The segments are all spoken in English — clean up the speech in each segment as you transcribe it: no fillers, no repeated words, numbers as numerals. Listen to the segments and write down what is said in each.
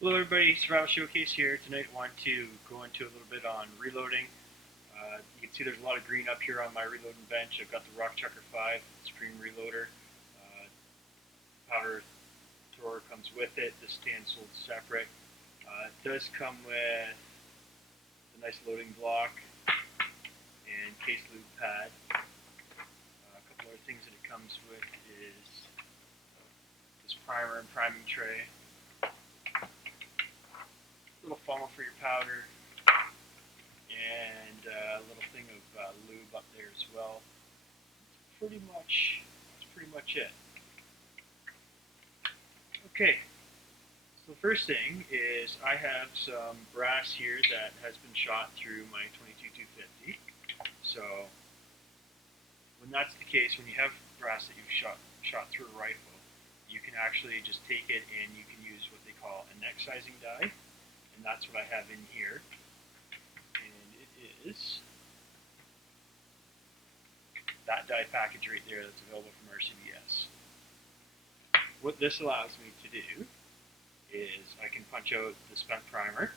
Hello everybody, Survival Showcase here. Tonight I want to go into a little bit on reloading. You can see there's a lot of green up here on my reloading bench. I've got the Rock Chucker 5 Supreme Reloader. Powder thrower comes with it. The stand sold separate. It does come with a nice loading block and case lube pad. A couple other things that it comes with is this primer and priming tray. Little funnel for your powder, and a little thing of lube up there as well. That's pretty much it. Okay, so the first thing is I have some brass here that has been shot through my 22-250. So when that's the case, when you have brass that you've shot through a rifle, you can actually just take it and you can use what they call a neck sizing die. And that's what I have in here, and it is that die package right there that's available from RCBS. What this allows me to do is I can punch out the spent primer,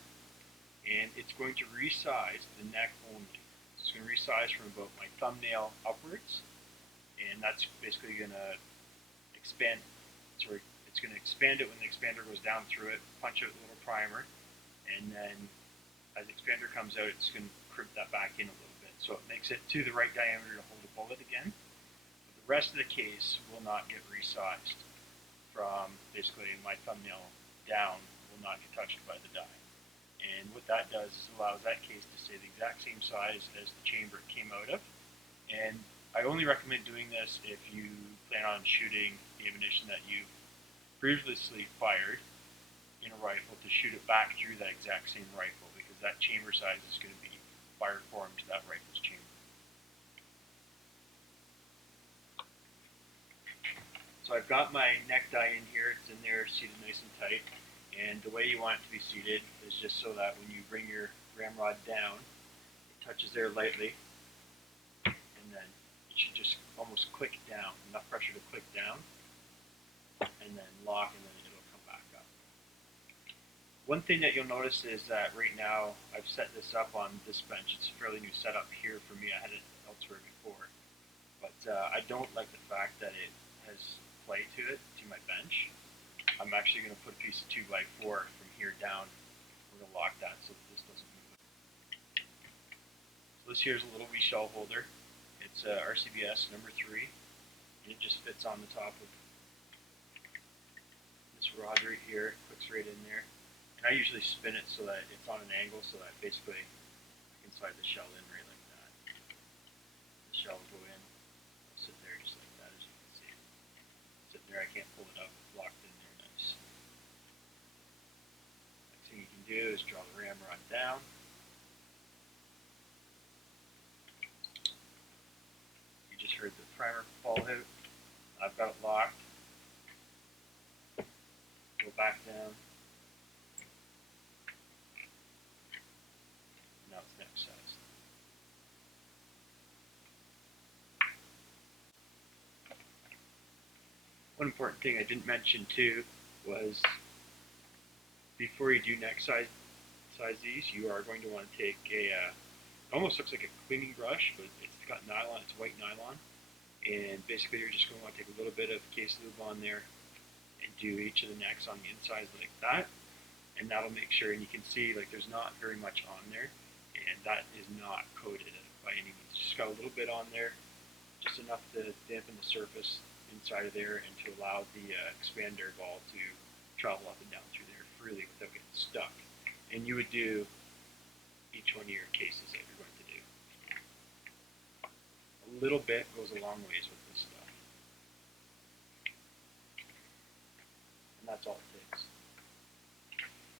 and it's going to resize the neck only. It's going to resize from about my thumbnail upwards, and that's basically going to expand. It's going to expand it when the expander goes down through it, punch out a little primer. And then as the expander comes out, it's going to crimp that back in a little bit. So it makes it to the right diameter to hold a bullet again. But the rest of the case will not get resized from basically my thumbnail down, will not get touched by the die. And what that does is allows that case to stay the exact same size as the chamber it came out of. And I only recommend doing this if you plan on shooting the ammunition that you've previously fired in a rifle to shoot it back through that exact same rifle, because that chamber size is going to be fire formed to that rifle's chamber. So I've got my neck die in here. It's in there seated nice and tight, and the way you want it to be seated is just so that when you bring your ramrod down, it touches there lightly, and then it should just almost click down, enough pressure to click down, and then lock, and then one thing that you'll notice is that right now I've set this up on this bench. It's a fairly new setup here for me. I had it elsewhere before. But I don't like the fact that it has play to it, to my bench. I'm actually going to put a piece of 2x4 from here down. We're going to lock that so that this doesn't move. So this here is a little wee shell holder. It's RCBS number 3. And it just fits on the top of this rod right here. It clicks right in there. I usually spin it so that it's on an angle so that basically I can slide the shell in right like that. The shell will go in, it'll sit there just like that, as you can see. Sitting there, I can't pull it up, it's locked in there nice. Next thing you can do is draw the ramrod down. You just heard the primer fall out. I've got it locked. Go back down. Sized. One important thing I didn't mention too was before you do neck size these, you are going to want to take a it almost looks like a cleaning brush, but it's got nylon, it's white nylon, and basically you're just going to want to take a little bit of case lube on there and do each of the necks on the inside like that, and that'll make sure, and you can see like there's not very much on there. And that is not coated by any means. Just got a little bit on there, just enough to dampen the surface inside of there and to allow the expander ball to travel up and down through there freely without getting stuck. And you would do each one of your cases that you're going to do. A little bit goes a long ways with